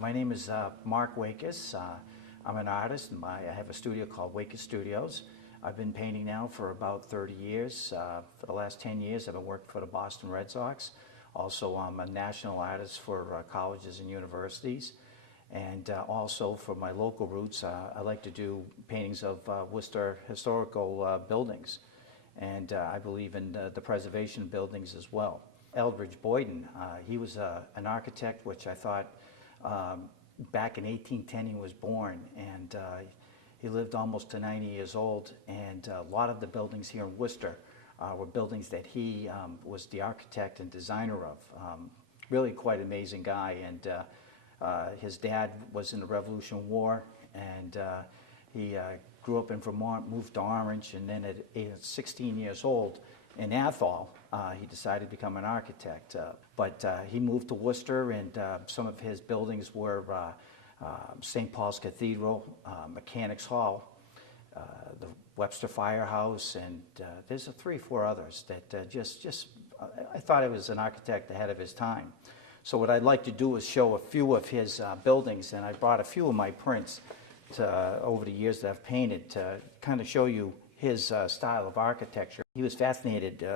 My name is Mark Waitkus. I'm an artist, and I have a studio called Waitkus Studios. I've been painting now for about 30 years. For the last 10 years, I've been working for the Boston Red Sox. Also, I'm a national artist for colleges and universities. And also for my local roots, I like to do paintings of Worcester historical buildings. And I believe in the preservation of buildings as well. Elbridge Boyden, he was an architect, which I thought back in 1810 he was born, and he lived almost to 90 years old, and a lot of the buildings here in Worcester were buildings that he was the architect and designer of. Really quite an amazing guy, and his dad was in the Revolutionary War, and he grew up in Vermont, moved to Orange, and then at 16 years old in Athol, he decided to become an architect. But he moved to Worcester, and some of his buildings were St. Paul's Cathedral, Mechanics Hall, the Webster Firehouse, and there's 3 or 4 others that I thought he was an architect ahead of his time. So what I'd like to do is show a few of his buildings, and I brought a few of my prints over the years that I've painted to kind of show you his style of architecture. He was fascinated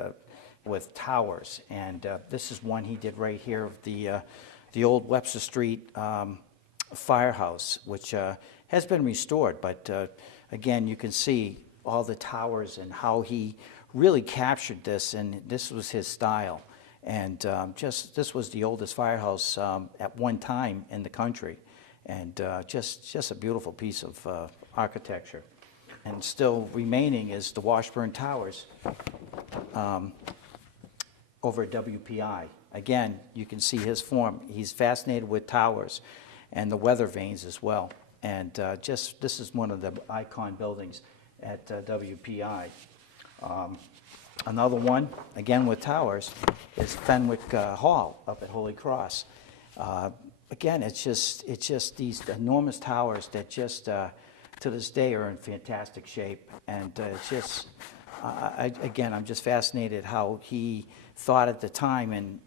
with towers, and this is one he did right here of the old Webster Street firehouse, which has been restored, but again, you can see all the towers and how he really captured this, and this was his style. And this was the oldest firehouse at one time in the country, and just a beautiful piece of architecture. And still remaining is the Washburn Towers over at WPI. Again, you can see his form. He's fascinated with towers and the weather vanes as well. And this is one of the icon buildings at WPI. Another one, again with towers, is Fenwick Hall up at Holy Cross. Again, it's just these enormous towers that just to this day are in fantastic shape, and it's just again, I'm just fascinated how he thought at the time, and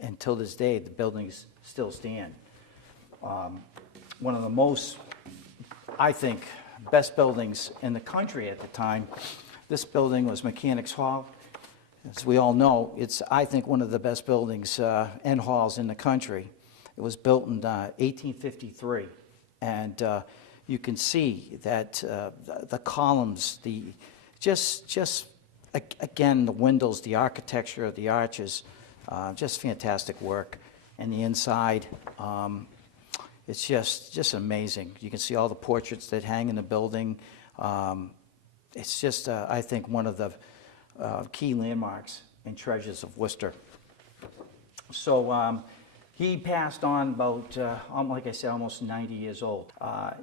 until this day the buildings still stand. One of the most, I think, best buildings in the country at the time. This building was Mechanics Hall. As we all know, it's, I think, one of the best buildings and halls in the country. It was built in 1853, and you can see that the columns, again, the windows, the architecture of the arches, just fantastic work. And the inside, it's just amazing. You can see all the portraits that hang in the building. It's just, I think, one of the key landmarks and treasures of Worcester. So he passed on about, like I said, almost 90 years old.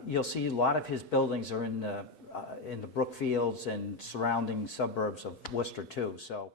You'll see a lot of his buildings are in the Brookfields and surrounding suburbs of Worcester too. So